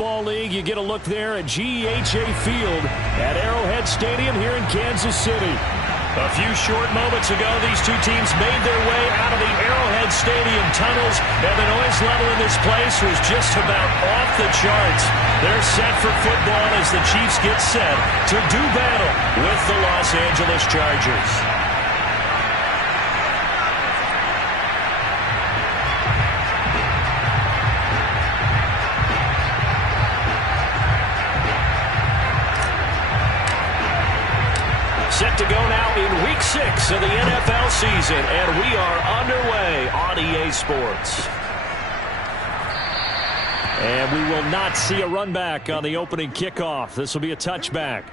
Football League. You get a look there at GEHA Field at Arrowhead Stadium here in Kansas City. A few short moments ago, these two teams made their way out of the Arrowhead Stadium tunnels, and the noise level in this place was just about off the charts. They're set for football as the Chiefs get set to do battle with the Los Angeles Chargers. Set to go now in Week 6 of the NFL season, and we are underway on EA Sports. And we will not see a run back on the opening kickoff. This will be a touchback.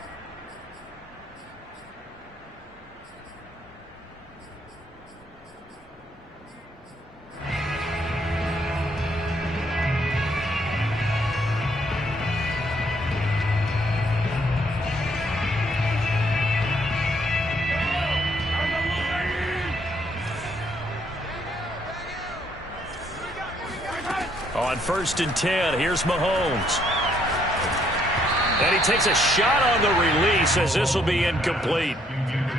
On 1st and 10, here's Mahomes. And he takes a shot on the release as this will be incomplete.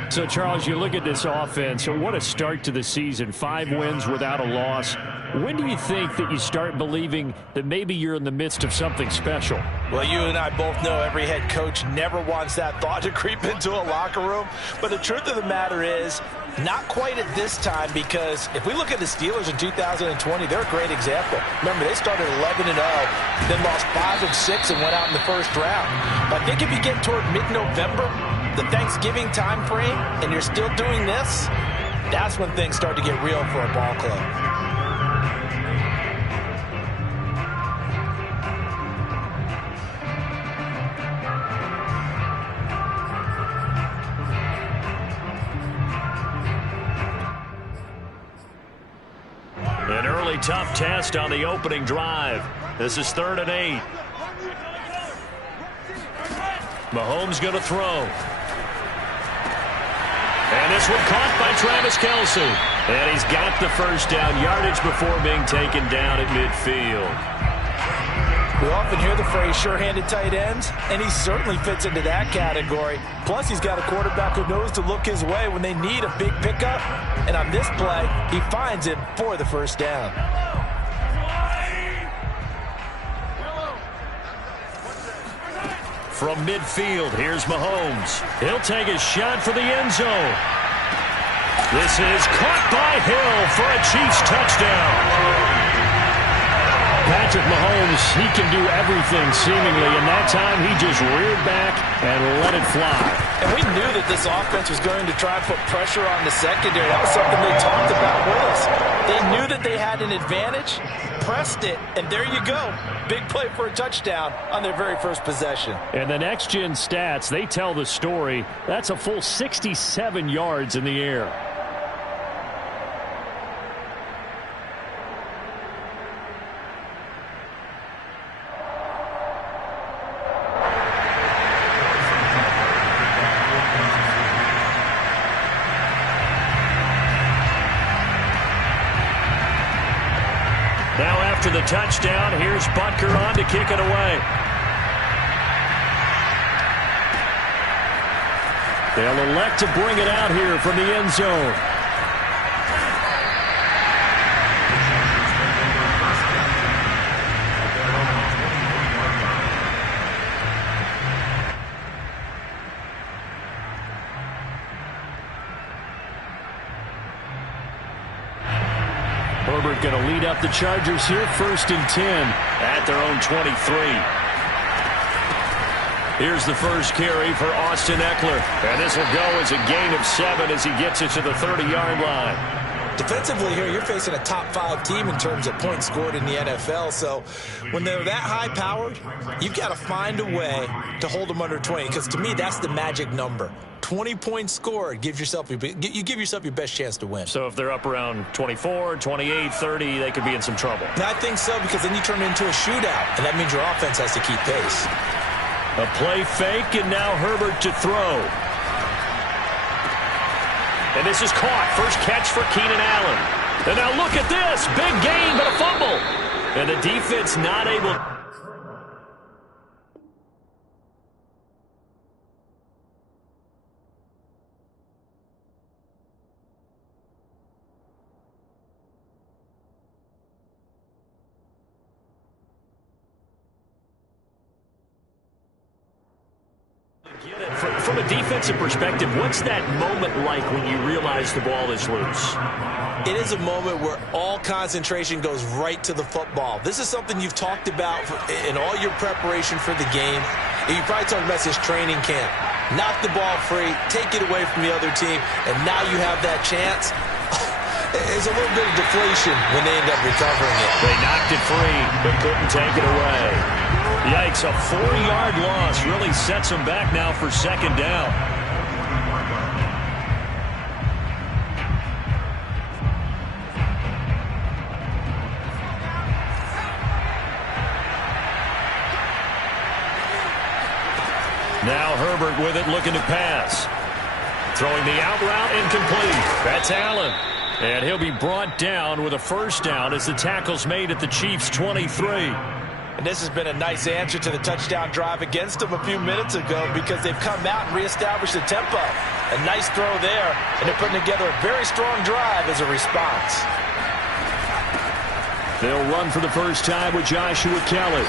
So, Charles, you look at this offense, so what a start to the season. 5 wins without a loss. When do you think that you start believing that maybe you're in the midst of something special? Well, you and I both know every head coach never wants that thought to creep into a locker room. But the truth of the matter is, not quite at this time, because if we look at the Steelers in 2020, they're a great example. Remember, they started 11-0, then lost 5 of 6 and went out in the first round. But I think if you get toward mid-November, the Thanksgiving time frame, and you're still doing this, that's when things start to get real for a ball club. An early tough test on the opening drive. This is 3rd and 8. Mahomes going to throw. And this one caught by Travis Kelce. And he's got the first down yardage before being taken down at midfield. We often hear the phrase sure-handed tight ends, and he certainly fits into that category. Plus, he's got a quarterback who knows to look his way when they need a big pickup. And on this play, he finds it for the first down. From midfield, here's Mahomes. He'll take a shot for the end zone. This is caught by Hill for a Chiefs touchdown. Patrick Mahomes, he can do everything seemingly, and that time he just reared back and let it fly. And we knew that this offense was going to try and put pressure on the secondary. That was something they talked about with us. They knew that they had an advantage, pressed it, and there you go. Big play for a touchdown on their very first possession. And the next-gen stats, they tell the story. That's a full 67 yards in the air. Now after the touchdown, here's Butker on to kick it away. They'll elect to bring it out here from the end zone. Herbert going to lead up the Chargers here, 1st and 10 at their own 23. Here's the first carry for Austin Eckler. And this will go as a gain of 7 as he gets it to the 30-yard line. Defensively here, you're facing a top 5 team in terms of points scored in the NFL. So when they're that high-powered, you've got to find a way to hold them under 20. Because to me, that's the magic number. 20 points scored, you give yourself your best chance to win. So if they're up around 24, 28, 30, they could be in some trouble. I think so, because then you turn it into a shootout, and that means your offense has to keep pace. A play fake, and now Herbert to throw. And this is caught. First catch for Keenan Allen. And now look at this. Big gain, but a fumble. And the defense not able. from a defensive perspective, what's that moment like when you realize the ball is loose? It is a moment where all concentration goes right to the football. This is something you've talked about in all your preparation for the game. And you probably talked about since training camp. Knock the ball free, take it away from the other team, and now you have that chance. There's a little bit of deflation when they end up recovering it. They knocked it free, but couldn't take it away. Yikes, a 4-yard loss really sets them back now for second down. Now Herbert with it, looking to pass. Throwing the out route, incomplete. That's Allen. And he'll be brought down with a first down as the tackle's made at the Chiefs' 23. And this has been a nice answer to the touchdown drive against them a few minutes ago because they've come out and reestablished the tempo. A nice throw there, and they're putting together a very strong drive as a response. They'll run for the first time with Joshua Kelly.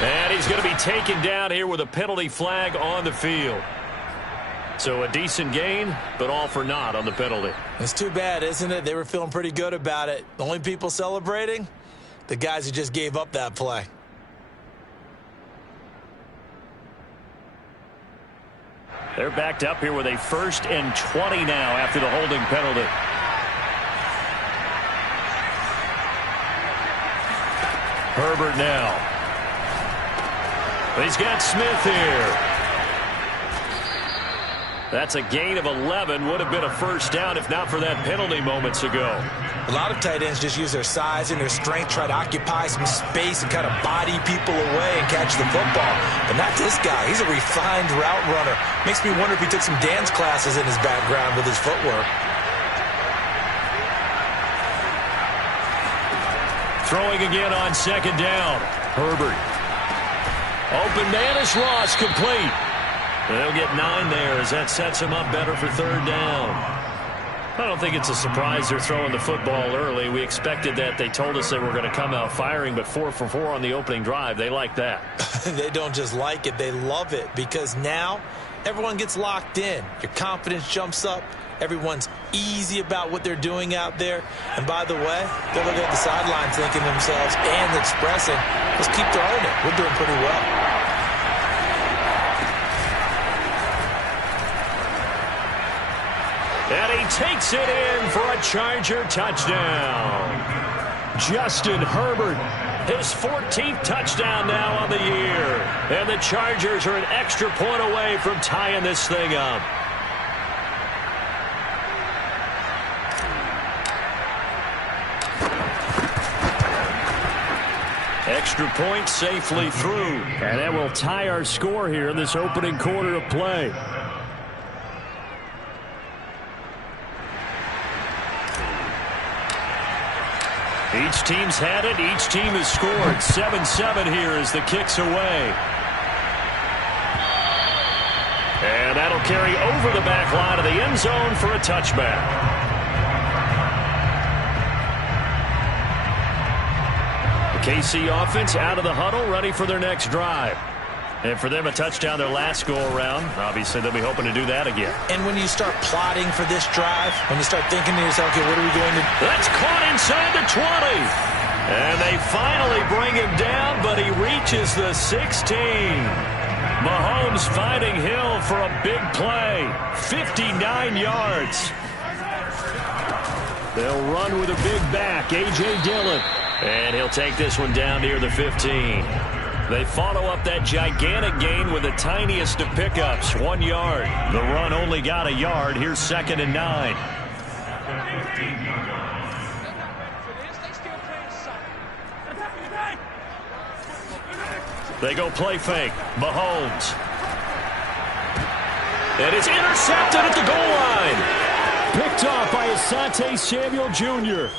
And he's going to be taken down here with a penalty flag on the field. So a decent gain, but all for naught on the penalty. It's too bad, isn't it? They were feeling pretty good about it. The only people celebrating, the guys who just gave up that play. They're backed up here with a 1st and 20 now after the holding penalty. Herbert now. He's got Smith here. That's a gain of 11. Would have been a first down if not for that penalty moments ago. A lot of tight ends just use their size and their strength, try to occupy some space and kind of body people away and catch the football. But not this guy. He's a refined route runner. Makes me wonder if he took some dance classes in his background with his footwork. Throwing again on second down. Herbert. Open man is Ross, complete. They'll get 9 there as that sets him up better for third down. I don't think it's a surprise they're throwing the football early. We expected that. They told us they were going to come out firing, but 4 for 4 on the opening drive. They like that. They don't just like it, they love it, because now everyone gets locked in. Your confidence jumps up. Everyone's easy about what they're doing out there. And by the way, they're looking at the sidelines thinking to themselves and expressing, let's keep throwing it. We're doing pretty well. And he takes it in for a Charger touchdown. Justin Herbert, his 14th touchdown now on the year. And the Chargers are an extra point away from tying this thing up. Extra point safely through. And that will tie our score here in this opening quarter of play. Each team's had it. Each team has scored. 7-7 here as the kick's away. And that'll carry over the back line of the end zone for a touchback. KC offense out of the huddle, ready for their next drive. And for them, a touchdown their last go-around. Obviously, they'll be hoping to do that again. And when you start plotting for this drive, when you start thinking to yourself, okay, what are we going to do? That's caught inside the 20. And they finally bring him down, but he reaches the 16. Mahomes fighting Hill for a big play. 59 yards. They'll run with a big back, A.J. Dillon. And he'll take this one down near the 15. They follow up that gigantic gain with the tiniest of pickups, 1 yard. The run only got a yard. Here's 2nd and 9. They go play fake. Mahomes. And it's intercepted at the goal line. Picked off by Asante Samuel Jr.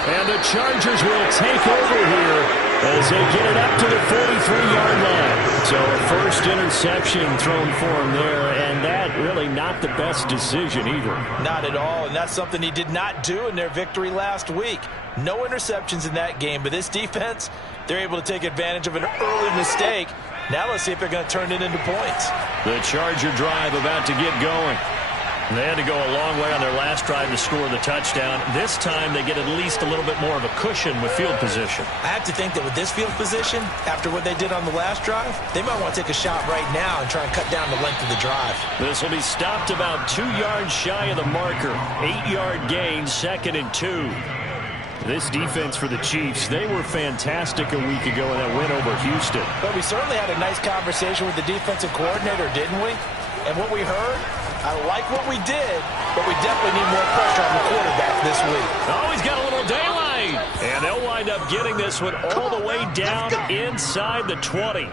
And the Chargers will take over here as they get it up to the 43-yard line. So a first interception thrown for him there, and that really not the best decision either. Not at all, and that's something he did not do in their victory last week. No interceptions in that game, but this defense, they're able to take advantage of an early mistake Now let's see if they're going to turn it into points. The Charger drive about to get going. They had to go a long way on their last drive to score the touchdown. This time they get at least a little bit more of a cushion with field position. I have to think that with this field position, after what they did on the last drive, they might want to take a shot right now and try and cut down the length of the drive. This will be stopped about 2 yards shy of the marker. 8-yard gain, 2nd and 2. This defense for the Chiefs, they were fantastic a week ago in that win over Houston. But we certainly had a nice conversation with the defensive coordinator, didn't we? And what we heard, I like what we did, but we definitely need more pressure on the quarterback this week. Oh, he's got a little daylight. And they'll wind up getting this one all the way down inside the 20.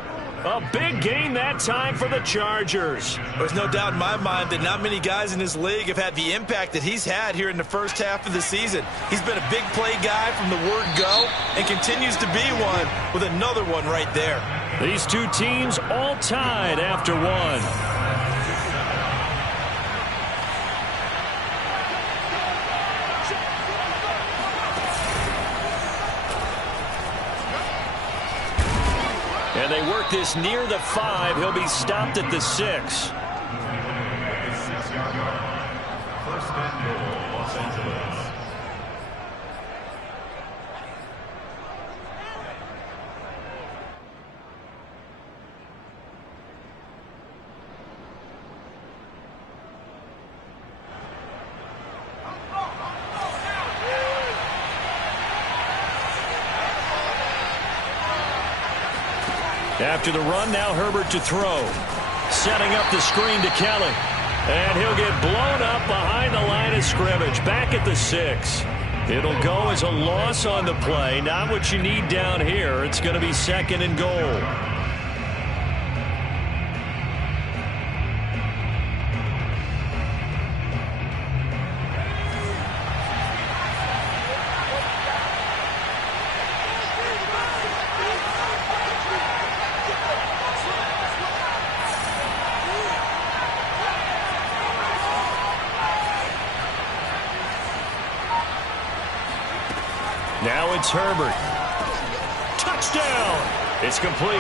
A big gain that time for the Chargers. There's no doubt in my mind that not many guys in this league have had the impact that he's had here in the first half of the season. He's been a big play guy from the word go and continues to be one with another one right there. These two teams all tied after one. And they work this near the 5. He'll be stopped at the 6. After the run, now Herbert to throw. Setting up the screen to Kelly. And he'll get blown up behind the line of scrimmage. Back at the 6. It'll go as a loss on the play. Not what you need down here. It's going to be 2nd and goal. Now it's Herbert. Touchdown! It's complete.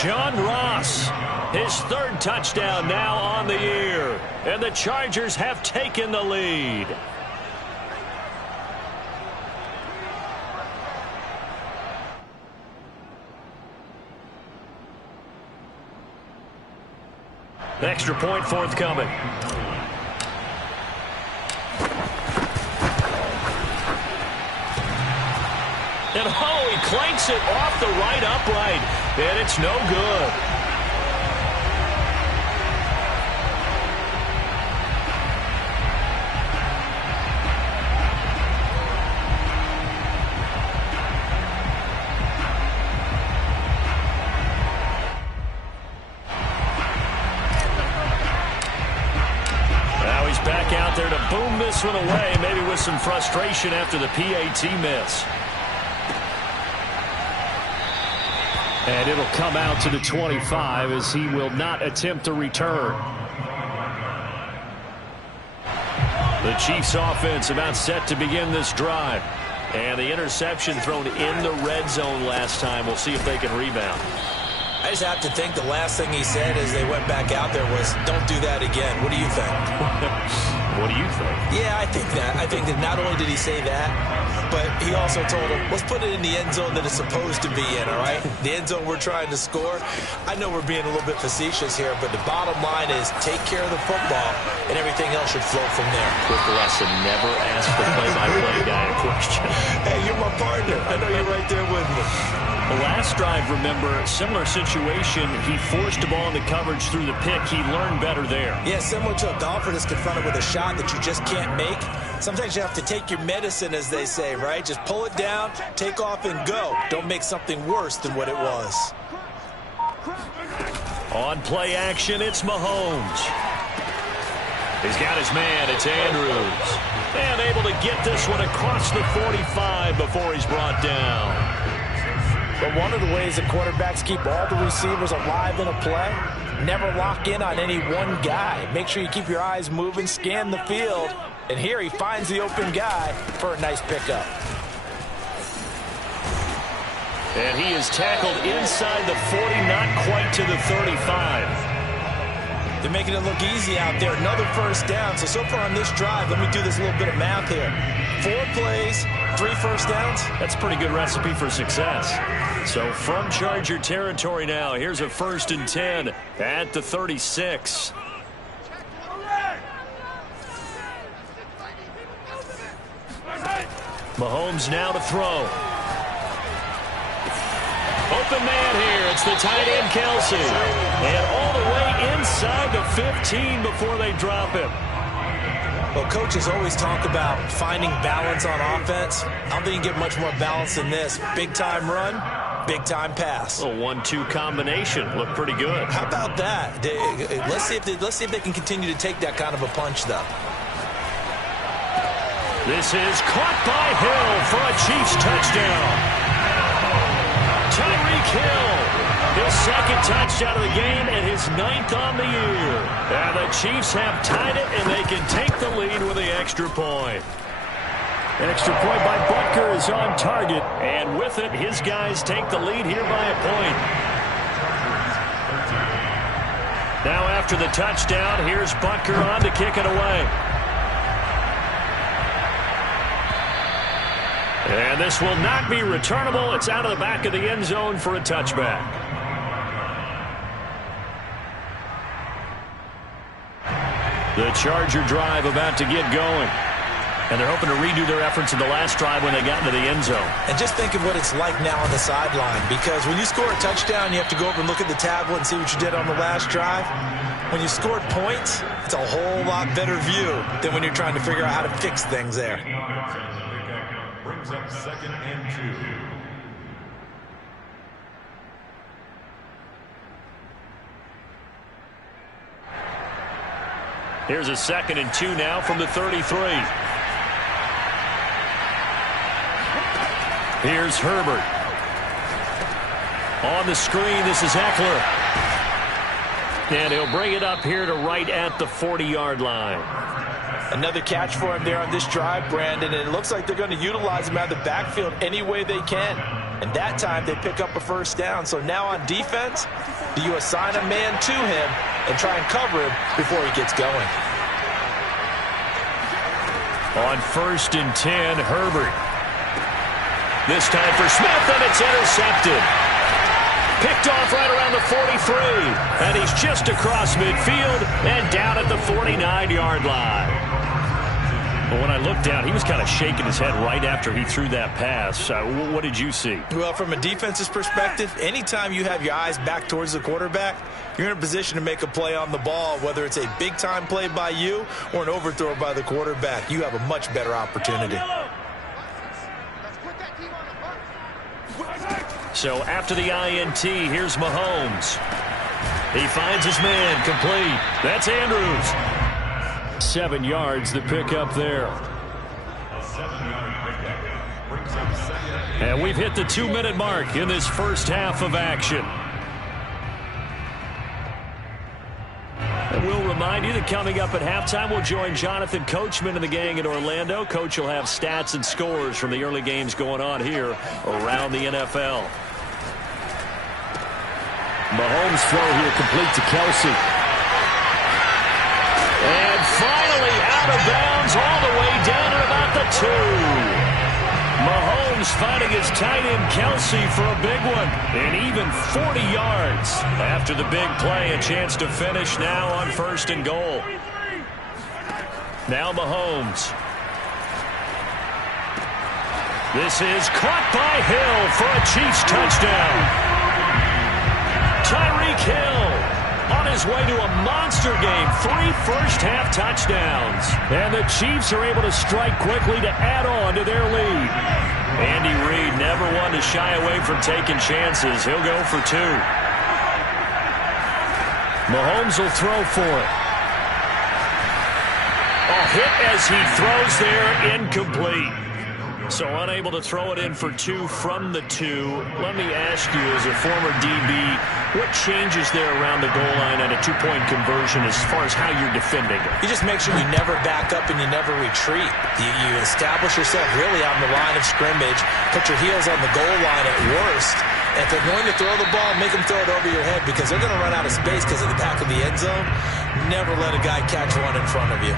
John Ross, his 3rd touchdown now on the year. And the Chargers have taken the lead. Extra point forthcoming. And oh, he clanks it off the right upright, and it's no good. Now he's back out there to boom this one away, maybe with some frustration after the PAT miss. And it'll come out to the 25 as he will not attempt to return. The Chiefs offense about set to begin this drive. And the interception thrown in the red zone last time. We'll see if they can rebound. I just have to think the last thing he said as they went back out there was, don't do that again. What do you think? What do you think? Yeah, I think that. I think that not only did he say that, but he also told him, let's put it in the end zone that it's supposed to be in, all right? The end zone we're trying to score. I know we're being a little bit facetious here, but the bottom line is take care of the football, and everything else should flow from there. Quick lesson, never ask the play-by-play guy a question. Hey, you're my partner. I know you're right there with me. The last drive, remember, similar situation. He forced the ball into coverage through the pick. He learned better there. Yeah, similar to a golfer that's confronted with a shot that you just can't make. Sometimes you have to take your medicine, as they say, right? Just pull it down, take off, and go. Don't make something worse than what it was. On play action, it's Mahomes. He's got his man. It's Andrews. And able to get this one across the 45 before he's brought down. But one of the ways that quarterbacks keep all the receivers alive in a play, never lock in on any one guy. Make sure you keep your eyes moving, scan the field, and here he finds the open guy for a nice pickup. And he is tackled inside the 40, not quite to the 35. They're making it look easy out there. Another first down. So far on this drive, let me do this little bit of math here. 4 plays, 3 first downs. That's a pretty good recipe for success. So from Charger territory now, here's a 1st and 10 at the 36. Mahomes now to throw. Open man here. It's the tight end, Kelsey. And all the way inside the 15 before they drop him. Well, coaches always talk about finding balance on offense. I don't think you get much more balance than this. Big-time run, big-time pass. A 1-2 combination. Looked pretty good. How about that? Let's see if they can continue to take that kind of a punch, though. This is caught by Hill for a Chiefs touchdown. Tyreek Hill, his 2nd touchdown of the game and his 9th on the year. And the Chiefs have tied it, and they can take the lead with the extra point. Extra point by Butker is on target, and with it, his guys take the lead here by a point. Now after the touchdown, here's Butker on to kick it away. And this will not be returnable. It's out of the back of the end zone for a touchback. The Charger drive about to get going. And they're hoping to redo their efforts in the last drive when they got into the end zone. And just think of what it's like now on the sideline. Because when you score a touchdown, you have to go over and look at the tablet and see what you did on the last drive. When you scored points, it's a whole lot better view than when you're trying to figure out how to fix things there. Brings up 2nd and 2. Here's a 2nd and 2 now from the 33. Here's Herbert. On the screen, this is Eckler. And he'll bring it up here to right at the 40-yard line. Another catch for him there on this drive, Brandon, and it looks like they're going to utilize him out of the backfield any way they can. And that time they pick up a first down. So now on defense, do you assign a man to him and try and cover him before he gets going? On 1st and 10, Herbert. This time for Smith, and it's intercepted. Picked off right around the 43. And he's just across midfield and down at the 49-yard line. But when I looked down, he was kind of shaking his head right after he threw that pass. What did you see? Well, from a defense's perspective, anytime you have your eyes back towards the quarterback, you're in a position to make a play on the ball, whether it's a big-time play by you or an overthrow by the quarterback. You have a much better opportunity. So after the INT, here's Mahomes. He finds his man, complete. That's Andrews. 7 yards, the pickup there. And we've hit the 2-minute mark in this first half of action. And we'll remind you that coming up at halftime, we'll join Jonathan Coachman and the gang in Orlando. Coach will have stats and scores from the early games going on here around the NFL. Mahomes' throw here complete to Kelsey. And finally out of bounds all the way down to about the 2. Mahomes finding his tight end Kelsey for a big one. And even 40 yards after the big play. A chance to finish now on 1st and goal. Now Mahomes. This is caught by Hill for a Chiefs touchdown. Tyreek Hill on his way to a monster game. 3 first-half touchdowns. And the Chiefs are able to strike quickly to add on to their lead. Andy Reid never one to shy away from taking chances. He'll go for 2. Mahomes will throw for it. A hit as he throws there, incomplete. So unable to throw it in for 2 from the 2. Let me ask you, as a former DB, What changes there around the goal line on a two-point conversion as far as how you're defending it? You just make sure you never back up and you never retreat. You establish yourself really on the line of scrimmage, put your heels on the goal line at worst. And if they're going to throw the ball, make them throw it over your head because they're going to run out of space because of the back of the end zone. Never let a guy catch one in front of you.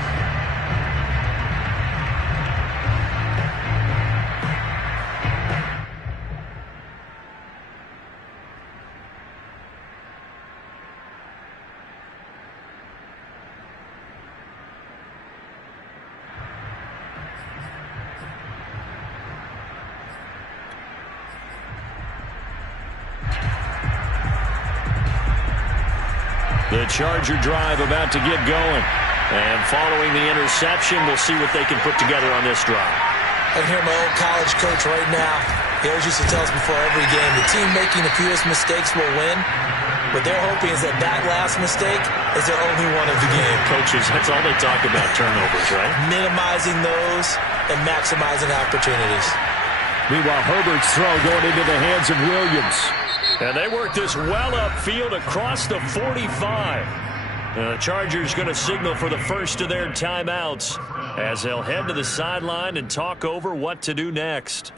The Charger drive about to get going. And following the interception, we'll see what they can put together on this drive. I can hear my old college coach right now. He always used to tell us before every game, the team making the fewest mistakes will win. What they're hoping is that last mistake is their only one of the game. Coaches, that's all they talk about, turnovers, right? Minimizing those and maximizing opportunities. Meanwhile, Herbert's throw going into the hands of Williams. And they work this well upfield across the 45. The Chargers going to signal for the first of their timeouts as they'll head to the sideline and talk over what to do next.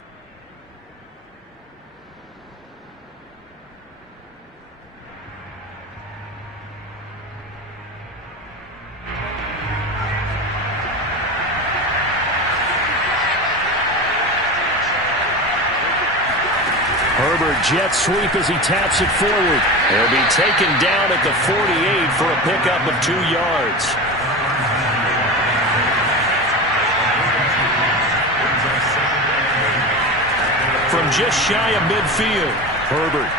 Herbert jet sweep as he taps it forward. He'll be taken down at the 48 for a pickup of 2 yards. From just shy of midfield, Herbert.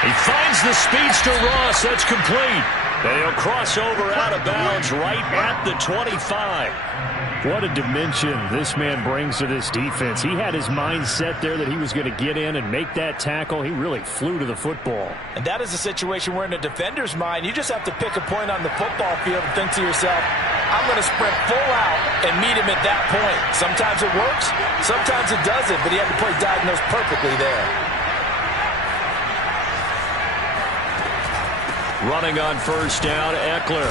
He finds the speedster Ross. That's complete. They'll cross over out of bounds right at the 25. What a dimension this man brings to this defense. He had his mind set there that he was going to get in and make that tackle. He really flew to the football. And that is a situation where in a defender's mind, you just have to pick a point on the football field and think to yourself, I'm going to sprint full out and meet him at that point. Sometimes it works, sometimes it doesn't, but he had the play diagnosed perfectly there. Running on first down, Eckler.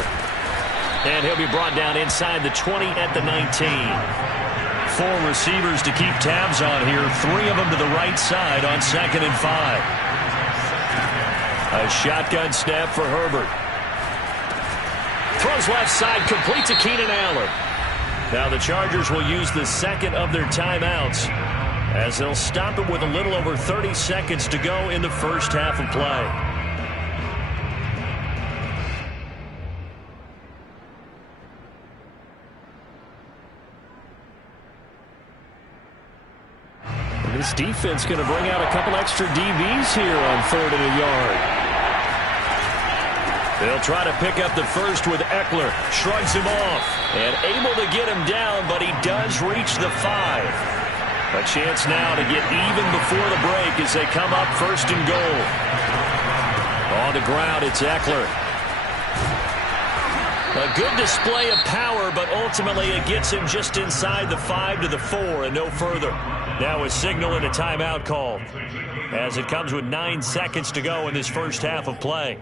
And he'll be brought down inside the 20 at the 19. 4 receivers to keep tabs on here. 3 of them to the right side on 2nd and 5. A shotgun snap for Herbert. Throws left side, complete to Keenan Allen. Now the Chargers will use the second of their timeouts as they'll stop it with a little over 30 seconds to go in the first half of play. This defense going to bring out a couple extra DBs here on 3rd and a yard. They'll try to pick up the first with Eckler. Shrugs him off and able to get him down, but he does reach the 5. A chance now to get even before the break as they come up 1st and goal. On the ground, it's Eckler. A good display of power, but ultimately it gets him just inside the 5 to the 4 and no further. Now a signal and a timeout call as it comes with 9 seconds to go in this first half of play.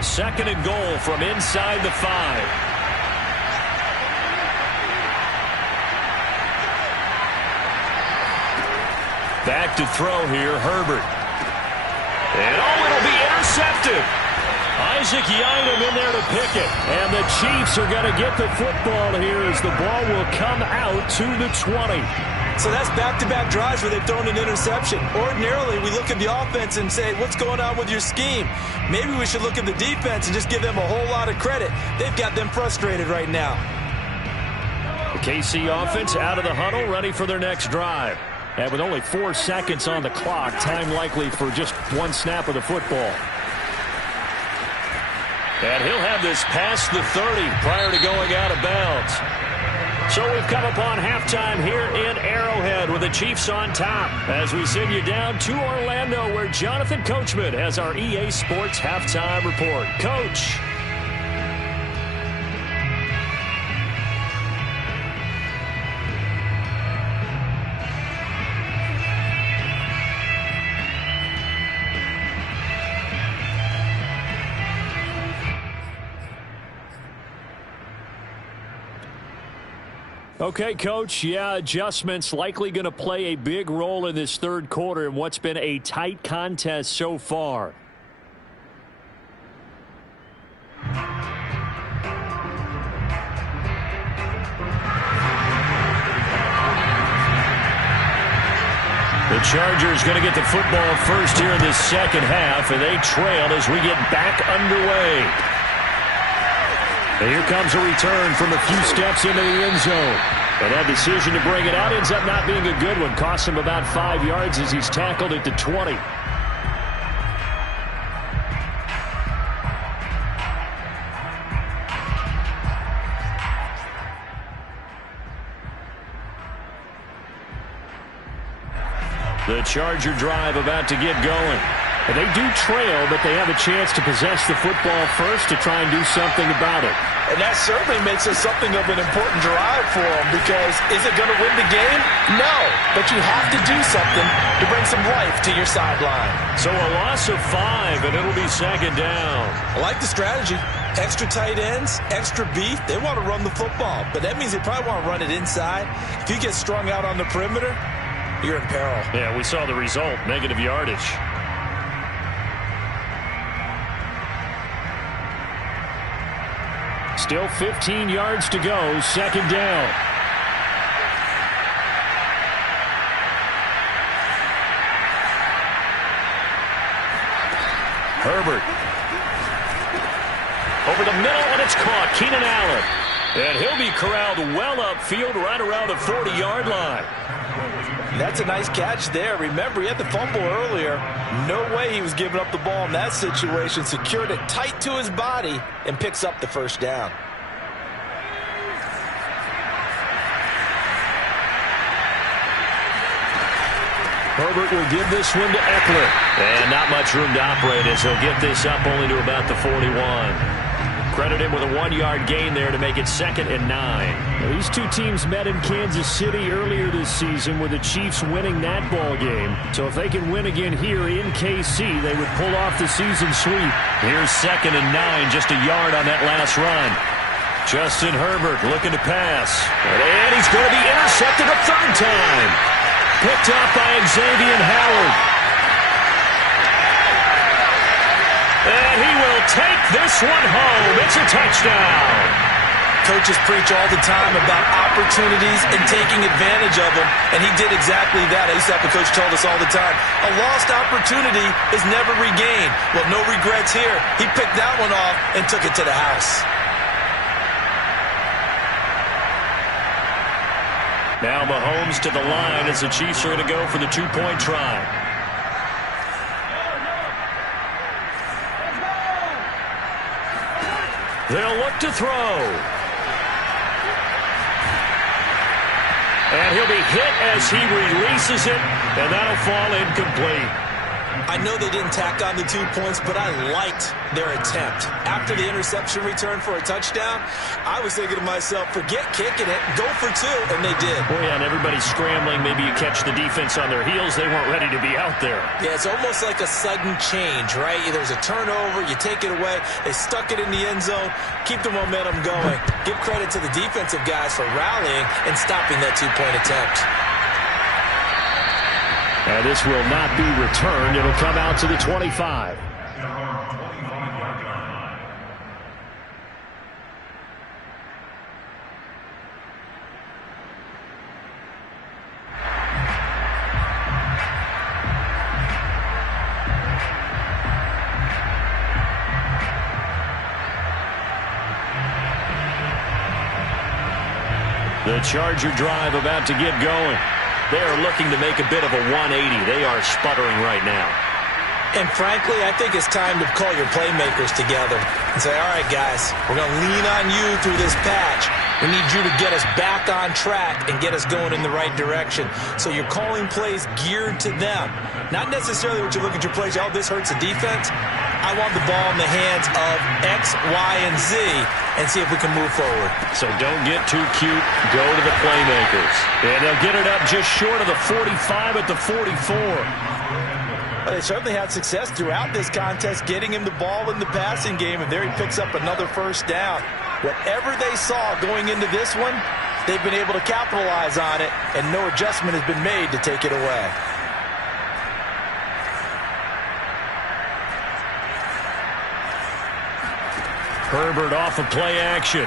Second and goal from inside the 5. Back to throw here, Herbert. And it'll be intercepted. Isaac Yianum in there to pick it. And the Chiefs are going to get the football here as the ball will come out to the 20. So that's back-to-back drives where they've thrown an interception. Ordinarily, we look at the offense and say, what's going on with your scheme? Maybe we should look at the defense and just give them a whole lot of credit. They've got them frustrated right now. The KC offense out of the huddle, ready for their next drive. And with only 4 seconds on the clock, time likely for just 1 snap of the football. And he'll have this past the 30 prior to going out of bounds. So we've come upon halftime here in Arrowhead with the Chiefs on top as we send you down to Orlando where Jonathan Coachman has our EA Sports halftime report. Coach. Okay, Coach, adjustments likely going to play a big role in this third quarter in what's been a tight contest so far. The Chargers going to get the football first here in this second half, and they trail as we get back underway. And here comes a return from a few steps into the end zone. And that decision to bring it out ends up not being a good one. Costs him about 5 yards as he's tackled at the 20. The Charger drive about to get going. And they do trail, but they have a chance to possess the football first to try and do something about it. And that certainly makes it something of an important drive for them because is it going to win the game? No, but you have to do something to bring some life to your sideline. So a loss of 5, and it'll be second down. I like the strategy. Extra tight ends, extra beef. They want to run the football, but that means they probably want to run it inside. If you get strung out on the perimeter, you're in peril. Yeah, we saw the result, negative yardage. Still 15 yards to go, second down. Herbert. Over the middle, and it's caught. Keenan Allen. And he'll be corralled well upfield right around the 40-yard line. That's a nice catch there. Remember, he had the fumble earlier. No way he was giving up the ball in that situation. Secured it tight to his body and picks up the first down. Herbert will give this one to Eckler. And not much room to operate as he'll get this up only to about the 41. Credit him with a 1-yard gain there to make it 2nd and 9. Now, these two teams met in Kansas City earlier this season with the Chiefs winning that ball game. So if they can win again here in KC, they would pull off the season sweep. Here's 2nd and 9, just a yard on that last run. Justin Herbert looking to pass. And he's going to be intercepted a third time. Picked up by Xavier Howard. And he will take this one home. It's a touchdown. Coaches preach all the time about opportunities and taking advantage of them, and he did exactly that. I used to have a coach told us all the time, a lost opportunity is never regained. Well, no regrets here. He picked that one off and took it to the house. Now Mahomes to the line as the Chiefs are going to go for the 2-point try. They'll look to throw. And he'll be hit as he releases it, and that'll fall incomplete. I know they didn't tack on the 2 points, but I liked their attempt. After the interception return for a touchdown, I was thinking to myself, forget kicking it, go for 2, and they did. Oh, yeah, and everybody's scrambling. Maybe you catch the defense on their heels. They weren't ready to be out there. Yeah, it's almost like a sudden change, right? There's a turnover, you take it away, they stuck it in the end zone, keep the momentum going. Give credit to the defensive guys for rallying and stopping that 2-point attempt. And this will not be returned. It'll come out to the 25. The Charger drive about to get going. They are looking to make a bit of a 180. They are sputtering right now. And frankly, I think it's time to call your playmakers together and say, all right, guys, we're going to lean on you through this patch. We need you to get us back on track and get us going in the right direction. So you're calling plays geared to them. Not necessarily what you look at your plays, oh, this hurts the defense. I want the ball in the hands of X, Y, and Z and see if we can move forward. So don't get too cute. Go to the playmakers. And they'll get it up just short of the 45 at the 44. Well, they certainly had success throughout this contest getting him the ball in the passing game, and there he picks up another first down. Whatever they saw going into this one, they've been able to capitalize on it, and no adjustment has been made to take it away. Herbert off of play action.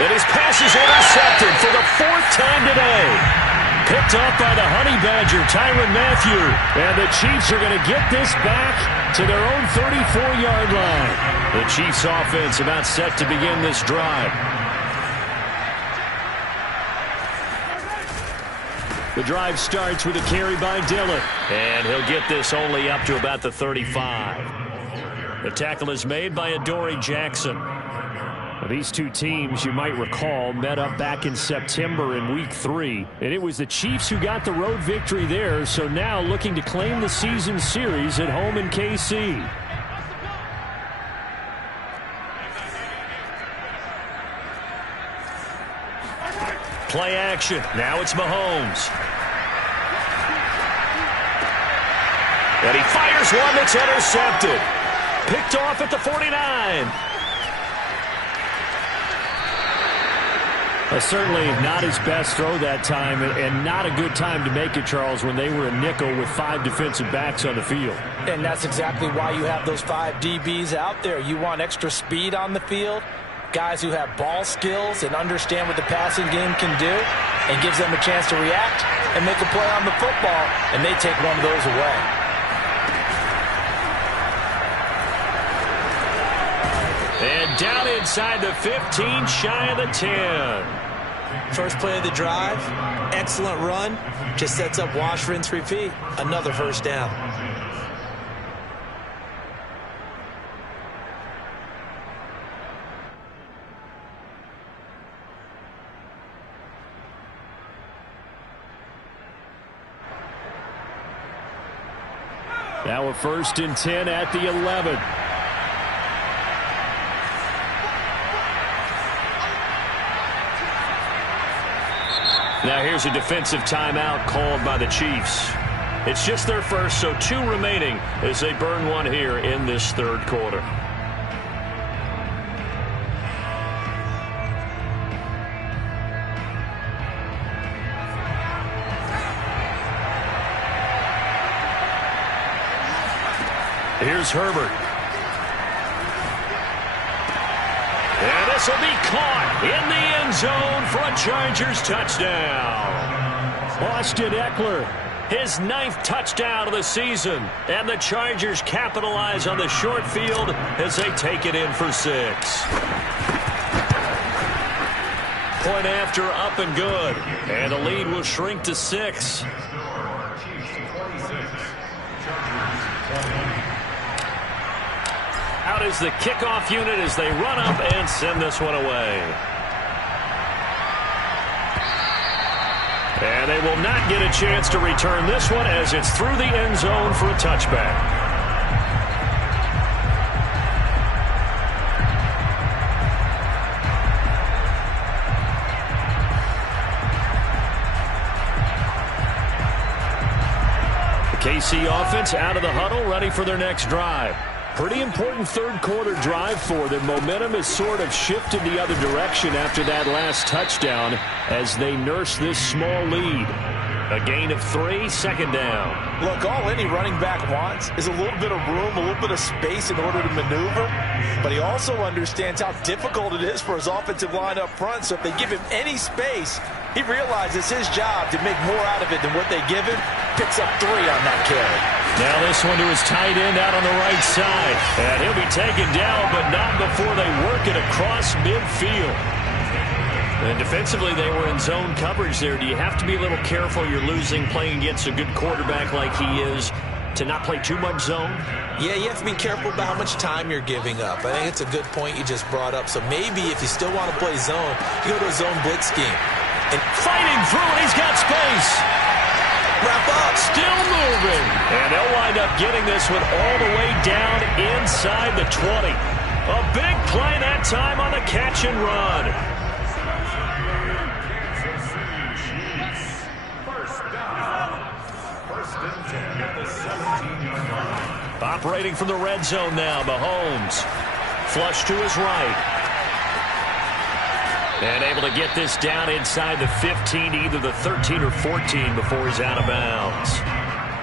And his pass is intercepted for the 4th time today. Picked up by the Honey Badger, Tyrann Mathieu. And the Chiefs are going to get this back to their own 34-yard line. The Chiefs offense about set to begin this drive. The drive starts with a carry by Dillon. And he'll get this only up to about the 35. The tackle is made by Adoree Jackson. Now, these two teams, you might recall, met up back in September in Week 3. And it was the Chiefs who got the road victory there, so now looking to claim the season series at home in KC. Play action. Now it's Mahomes. And he fires one that's intercepted. Picked off at the 49. Certainly not his best throw that time, and not a good time to make it, Charles, when they were a nickel with 5 defensive backs on the field. And that's exactly why you have those 5 DBs out there. You want extra speed on the field, guys who have ball skills and understand what the passing game can do, and gives them a chance to react and make a play on the football, and they take one of those away. And down inside the 15, shy of the 10. First play of the drive, excellent run, just sets up wash, rinse, repeat. Another first down. Now a 1st and 10 at the 11. Now here's a defensive timeout called by the Chiefs. It's just their first, so 2 remaining as they burn one here in this 3rd quarter. Here's Herbert. And this will be caught in the end zone for a Chargers touchdown. Austin Eckler, his 9th touchdown of the season. And the Chargers capitalize on the short field as they take it in for 6. Point after, up and good. And the lead will shrink to 6. Out is the kickoff unit as they run up and send this one away. And they will not get a chance to return this one as it's through the end zone for a touchback. The KC offense out of the huddle, ready for their next drive. Pretty important 3rd quarter drive for them. Momentum has sort of shifted the other direction after that last touchdown as they nurse this small lead. A gain of 3, 2nd down. Look, all any running back wants is a little bit of room, a little bit of space in order to maneuver. But he also understands how difficult it is for his offensive line up front. So if they give him any space, he realizes his job to make more out of it than what they give him. Picks up 3 on that carry. Now this one to his tight end out on the right side. And he'll be taken down, but not before they work it across midfield. And defensively, they were in zone coverage there. Do you have to be a little careful? You're losing playing against a good quarterback like he is to not play too much zone? Yeah, you have to be careful about how much time you're giving up. I think it's a good point you just brought up. So maybe if you still want to play zone, you go to a zone blitz scheme. And fighting through, and he's got space. Wrap up. Still moving. And they'll wind up getting this one all the way down inside the 20. A big play that time on the catch and run. Operating from the red zone now, Mahomes. Flush to his right. And able to get this down inside the 15, either the 13 or 14 before he's out of bounds.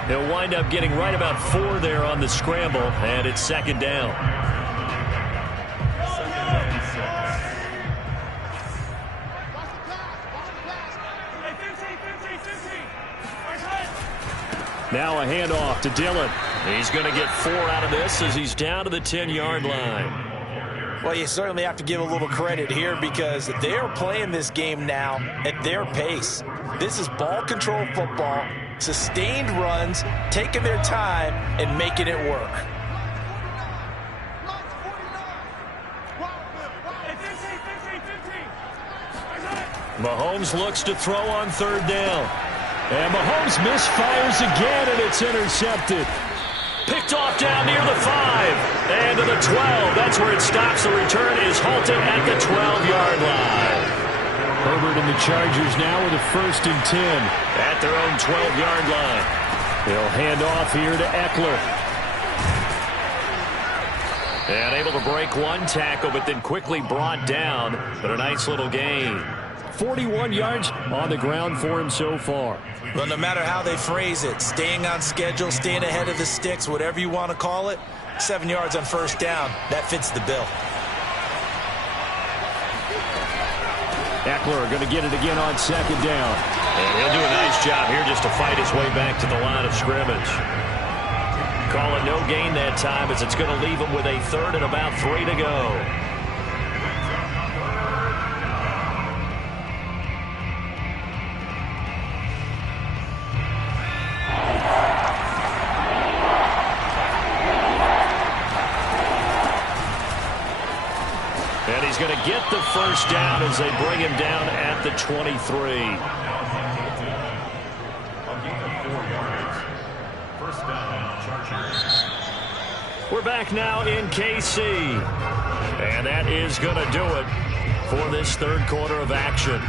He'll wind up getting right about 4 there on the scramble, and it's second down. Now a handoff to Dillon. He's going to get 4 out of this as he's down to the 10-yard line. Well, you certainly have to give a little credit here because they're playing this game now at their pace. This is ball control football, sustained runs, taking their time and making it work. Mahomes looks to throw on third down. And Mahomes misfires again, and it's intercepted. Picked off down near the 5. And to the 12. That's where it stops. The return is halted at the 12-yard line. Herbert and the Chargers now with a 1st and 10. At their own 12-yard line. They'll hand off here to Eckler. And able to break one tackle, but then quickly brought down. But a nice little gain. 41 yards on the ground for him so far. Well, no matter how they phrase it, staying on schedule, staying ahead of the sticks, whatever you want to call it, 7 yards on first down, that fits the bill. Eckler going to get it again on second down. And he'll do a nice job here just to fight his way back to the line of scrimmage. Call it no gain that time as it's going to leave him with a 3rd and about 3 to go. And he's going to get the first down as they bring him down at the 23. We're back now in KC. And that is going to do it for this 3rd quarter of action.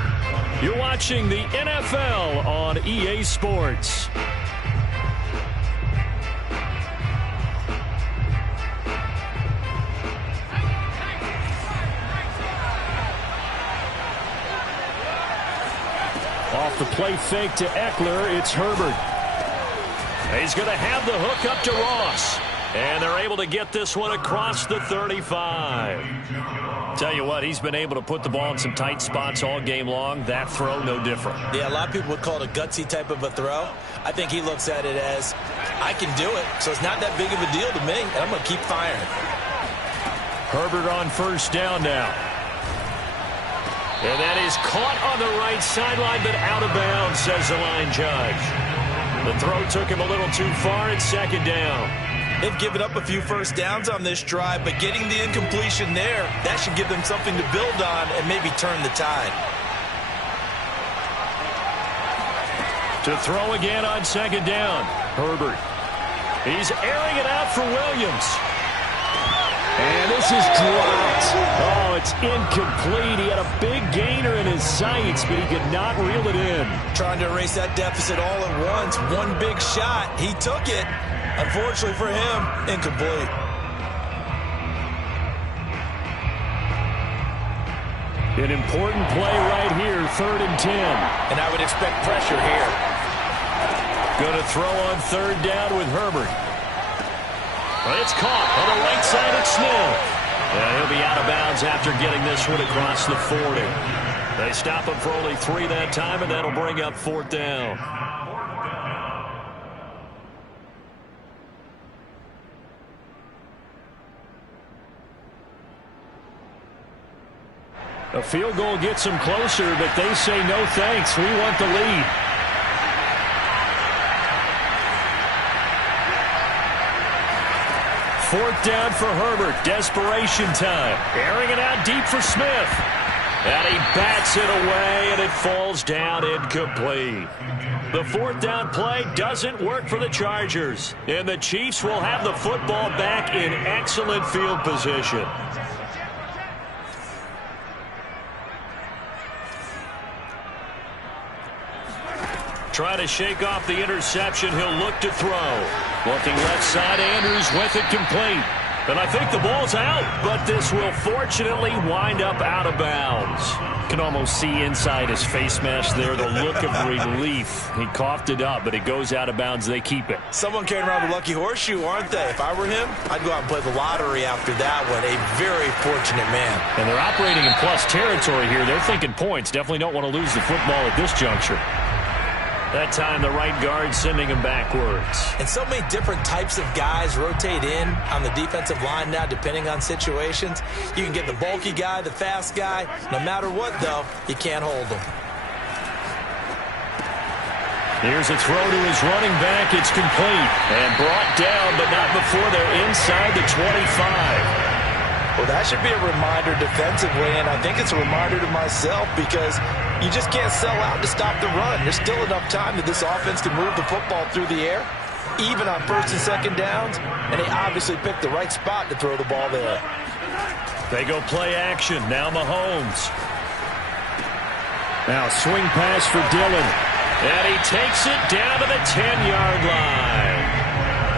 You're watching the NFL on EA Sports. Off the play fake to Eckler, it's Herbert. He's going to have the hook up to Ross. And they're able to get this one across the 35. Tell you what, he's been able to put the ball in some tight spots all game long. That throw, no different. Yeah, a lot of people would call it a gutsy type of a throw. I think he looks at it as, I can do it, so it's not that big of a deal to me, and I'm going to keep firing. Herbert on first down now. And that is caught on the right sideline, but out of bounds, says the line judge. The throw took him a little too far. It's second down. They've given up a few first downs on this drive, but getting the incompletion there, that should give them something to build on and maybe turn the tide. To throw again on second down, Herbert. He's airing it out for Williams. And this is dropped. Oh, it's incomplete. He had a big gainer in his sights, but he could not reel it in. Trying to erase that deficit all at once. One big shot. He took it. Unfortunately for him, incomplete. An important play right here, 3rd and 10. And I would expect pressure here. Going to throw on third down with Herbert. It's caught on the right side of Smith. And he'll be out of bounds after getting this one across the 40. They stop him for only 3 that time, and that'll bring up 4th down. A field goal gets them closer, but they say no thanks. We want the lead. 4th down for Herbert. Desperation time. Airing it out deep for Smith. And he bats it away, and it falls down incomplete. The 4th down play doesn't work for the Chargers. And the Chiefs will have the football back in excellent field position. Trying to shake off the interception. He'll look to throw. Looking left side, Andrews with it complete. And I think the ball's out, but this will fortunately wind up out of bounds. Can almost see inside his face mask there the look of relief. He coughed it up, but it goes out of bounds. They keep it. Someone carrying around the lucky horseshoe, aren't they? If I were him, I'd go out and play the lottery after that one. A very fortunate man. And they're operating in plus territory here. They're thinking points. Definitely don't want to lose the football at this juncture. That time, the right guard sending him backwards. And so many different types of guys rotate in on the defensive line now, depending on situations. You can get the bulky guy, the fast guy. No matter what, though, you can't hold them. Here's a throw to his running back. It's complete. And brought down, but not before they're inside the 25. Well, that should be a reminder defensively, and I think it's a reminder to myself because you just can't sell out to stop the run. There's still enough time that this offense can move the football through the air, even on 1st and 2nd downs, and they obviously picked the right spot to throw the ball there. They go play action. Now Mahomes. Now swing pass for Dillon. And he takes it down to the 10-yard line.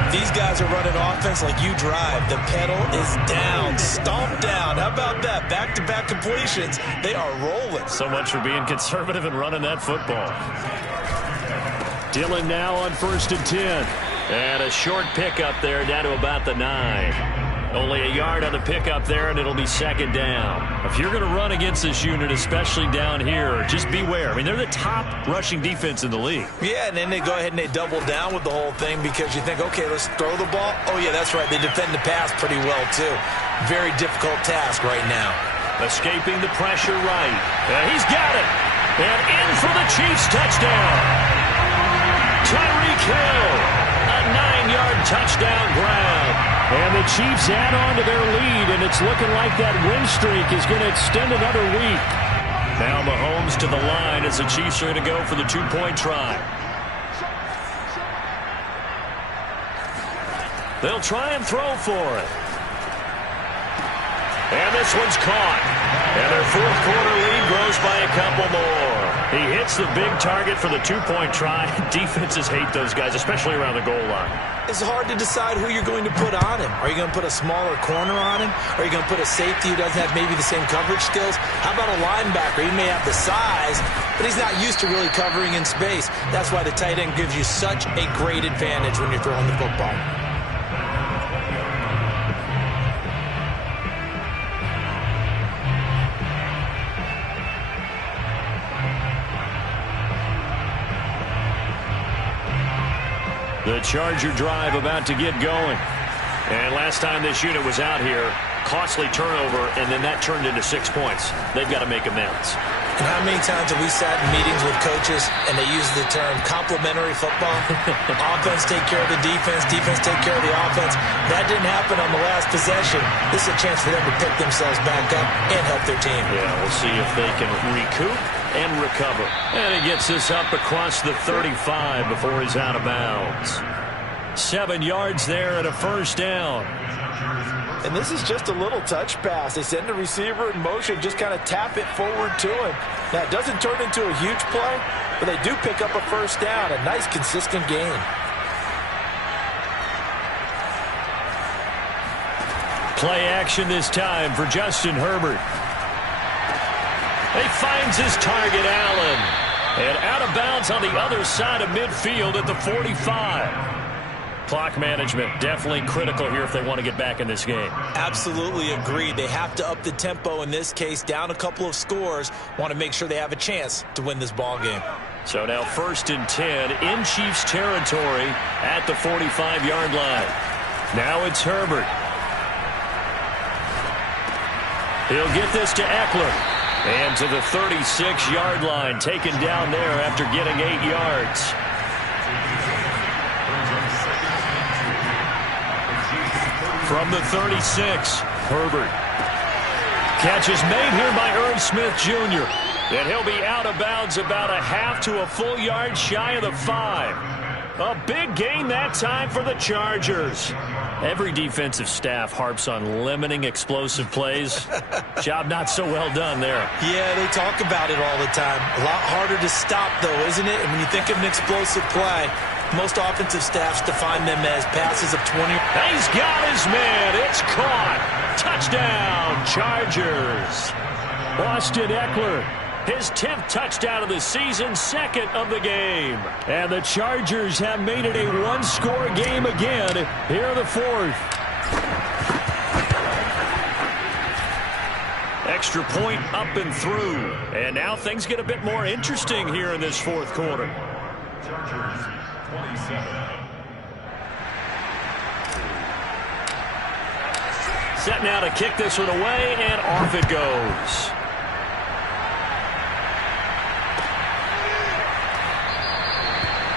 These guys are running offense like you drive. The pedal is down, stomped down. How about that? Back-to-back completions. They are rolling. So much for being conservative and running that football. Dillon now on 1st and 10. And a short pickup there down to about the 9. Only a yard on the pickup there, and it'll be 2nd down. If you're going to run against this unit, especially down here, just beware. I mean, they're the top rushing defense in the league. Yeah, and then they go ahead and they double down with the whole thing because you think, okay, let's throw the ball. Oh, yeah, that's right. They defend the pass pretty well, too. Very difficult task right now. Escaping the pressure right. He's got it. And in for the Chiefs touchdown. Tyreek Hill. A 9-yard touchdown grab. And the Chiefs add on to their lead, and it's looking like that win streak is going to extend another week. Now Mahomes to the line as the Chiefs are going to go for the 2-point try. They'll try and throw for it. And this one's caught. And their 4th quarter lead grows by a couple more. He hits the big target for the 2-point try. Defenses hate those guys, especially around the goal line. It's hard to decide who you're going to put on him. Are you going to put a smaller corner on him? Are you going to put a safety who doesn't have maybe the same coverage skills? How about a linebacker? He may have the size, but he's not used to really covering in space. That's why the tight end gives you such a great advantage when you're throwing the football. The Charger drive about to get going. And last time this unit was out here, costly turnover, and then that turned into 6 points. They've got to make amends. And how many times have we sat in meetings with coaches and they use the term complementary football? Offense take care of the defense, defense take care of the offense. That didn't happen on the last possession. This is a chance for them to pick themselves back up and help their team. Yeah, we'll see if they can recoup and recover. And he gets this up across the 35 before he's out of bounds. 7 yards there and a 1st down. And this is just a little touch pass. They send the receiver in motion, just kind of tap it forward to him. Now, it doesn't turn into a huge play, but they do pick up a 1st down. A nice, consistent gain. Play action this time for Justin Herbert. He finds his target, Allen. And out of bounds on the other side of midfield at the 45. Clock management definitely critical here if they want to get back in this game. Absolutely agreed. They have to up the tempo in this case, down a couple of scores. Want to make sure they have a chance to win this ball game. So now 1st and 10 in Chiefs territory at the 45-yard line. Now it's Herbert. He'll get this to Eckler. And to the 36-yard line, taken down there after getting 8 yards. From the 36, Herbert. Catch is made here by Irv Smith Jr. And he'll be out of bounds about a half to a full yard shy of the 5. A big gain that time for the Chargers. Every defensive staff harps on limiting explosive plays. Job not so well done there. Yeah, they talk about it all the time. A lot harder to stop, though, isn't it? And when you think of an explosive play, most offensive staffs define them as passes of 20. He's got his man. It's caught. Touchdown, Chargers. Austin Eckler. His 10th touchdown of the season, 2nd of the game. And the Chargers have made it a one-score game again here in the 4th. Extra point up and through. And now things get a bit more interesting here in this 4th quarter. Chargers, 27. Set now to kick this one away, and off it goes.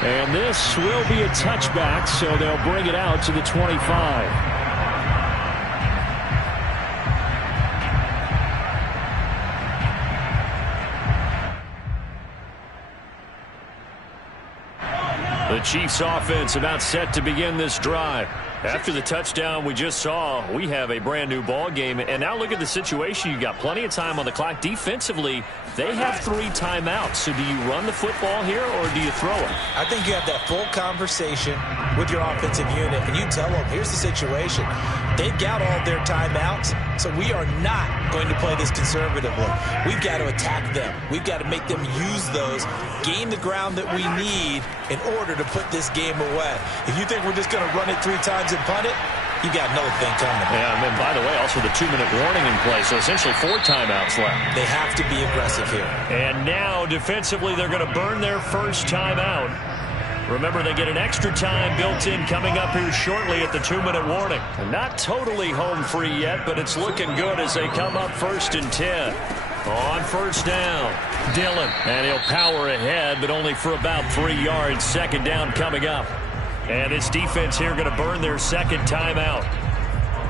And this will be a touchback, so they'll bring it out to the 25. The Chiefs offense about set to begin this drive. After the touchdown we just saw, we have a brand new ball game. And now look at the situation. You got plenty of time on the clock. Defensively, they have 3 timeouts. So do you run the football here or do you throw it? I think you have that full conversation with your offensive unit, and you tell them, here's the situation. They've got all their timeouts, so we are not going to play this conservatively. We've got to attack them. We've got to make them use those, gain the ground that we need in order to put this game away. If you think we're just going to run it 3 times and punt it, you got another thing coming. Yeah, and then, by the way, also the 2-minute warning in play, so essentially 4 timeouts left. They have to be aggressive here. And now, defensively, they're going to burn their first timeout. Remember, they get an extra time built in coming up here shortly at the 2-minute warning. Not totally home free yet, but it's looking good as they come up 1st and 10. On first down, Dillon. And he'll power ahead, but only for about 3 yards. 2nd down coming up. And this defense here going to burn their 2nd timeout.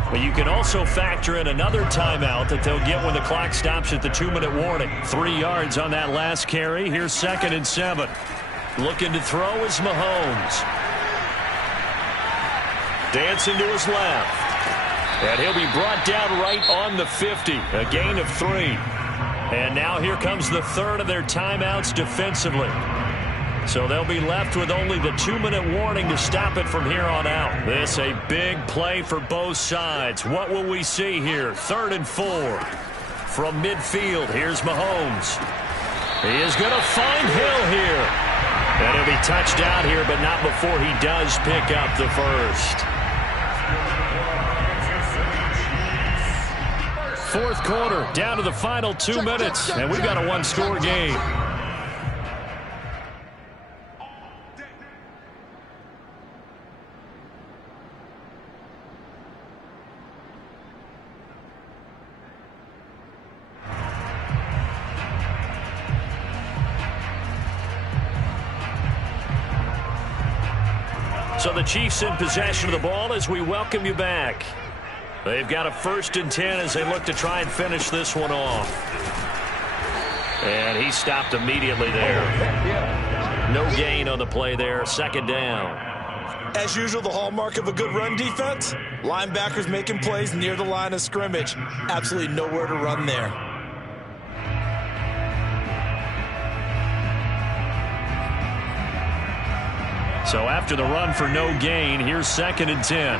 But you can also factor in another timeout that they'll get when the clock stops at the 2-minute warning. 3 yards on that last carry. Here's 2nd and 7. Looking to throw is Mahomes. Dancing to his left. And he'll be brought down right on the 50. A gain of 3. And now here comes the 3rd of their timeouts defensively. So they'll be left with only the 2-minute warning to stop it from here on out. This a big play for both sides. What will we see here? 3rd and 4. From midfield, here's Mahomes. He is going to find Hill here. And he'll be touched out here, but not before he does pick up the first. 4th quarter, down to the final 2 minutes, and we've got a one-score game. So the Chiefs in possession of the ball as we welcome you back. They've got a 1st and 10 as they look to try and finish this one off. And he stopped immediately there. No gain on the play there. 2nd down. As usual, the hallmark of a good run defense, linebackers making plays near the line of scrimmage. Absolutely nowhere to run there. So after the run for no gain, here's 2nd and 10.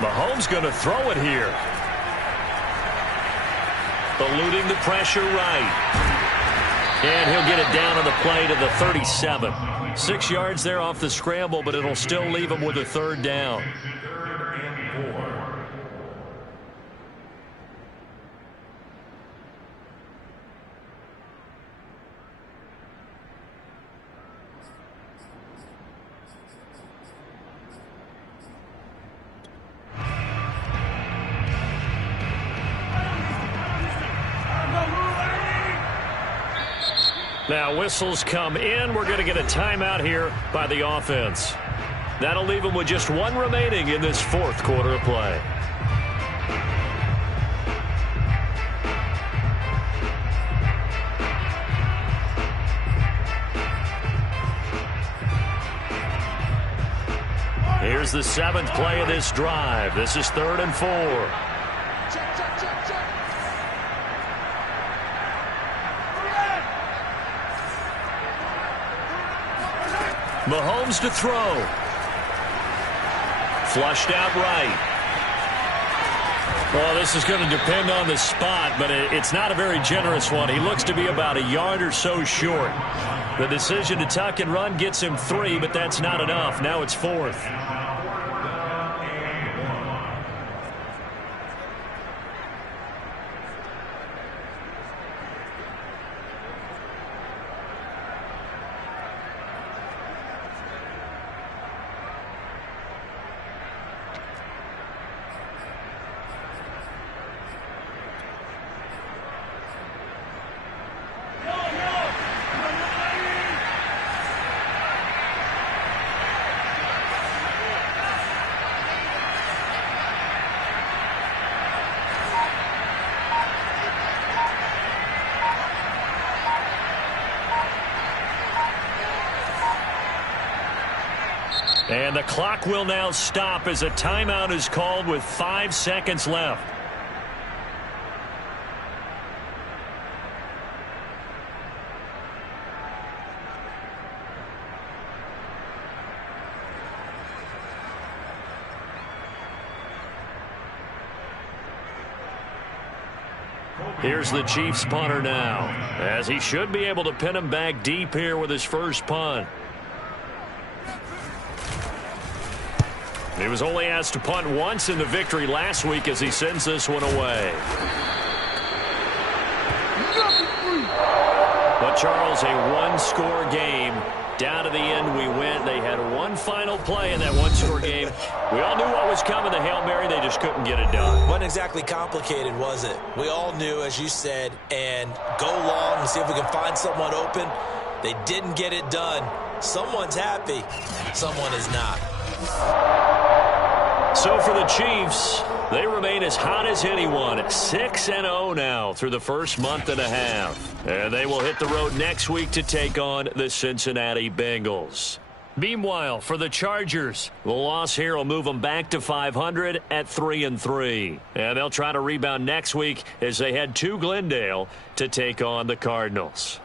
Mahomes going to throw it here. Eluding the pressure right. And he'll get it down on the play to the 37. 6 yards there off the scramble, but it'll still leave him with a 3rd down. Now whistles come in. We're going to get a timeout here by the offense. That'll leave them with just one remaining in this fourth quarter of play. Here's the seventh play of this drive. This is 3rd and 4. Mahomes to throw. Flushed out right. Well, this is going to depend on the spot, but it's not a very generous one. He looks to be about a yard or so short. The decision to tuck and run gets him 3, but that's not enough. Now it's 4th. And the clock will now stop as a timeout is called with 5 seconds left. Here's the Chiefs punter now, as he should be able to pin him back deep here with his first punt. He was only asked to punt once in the victory last week as he sends this one away. But, Charles, a one-score game. Down to the end we went. They had one final play in that one-score game. We all knew what was coming, the Hail Mary. They just couldn't get it done. Wasn't exactly complicated, was it? We all knew, as you said, and go long and see if we can find someone open. They didn't get it done. Someone's happy. Someone is not. So for the Chiefs, they remain as hot as anyone, 6-0 now through the first month and a half. And they will hit the road next week to take on the Cincinnati Bengals. Meanwhile, for the Chargers, the loss here will move them back to 500 at 3-3. And they'll try to rebound next week as they head to Glendale to take on the Cardinals.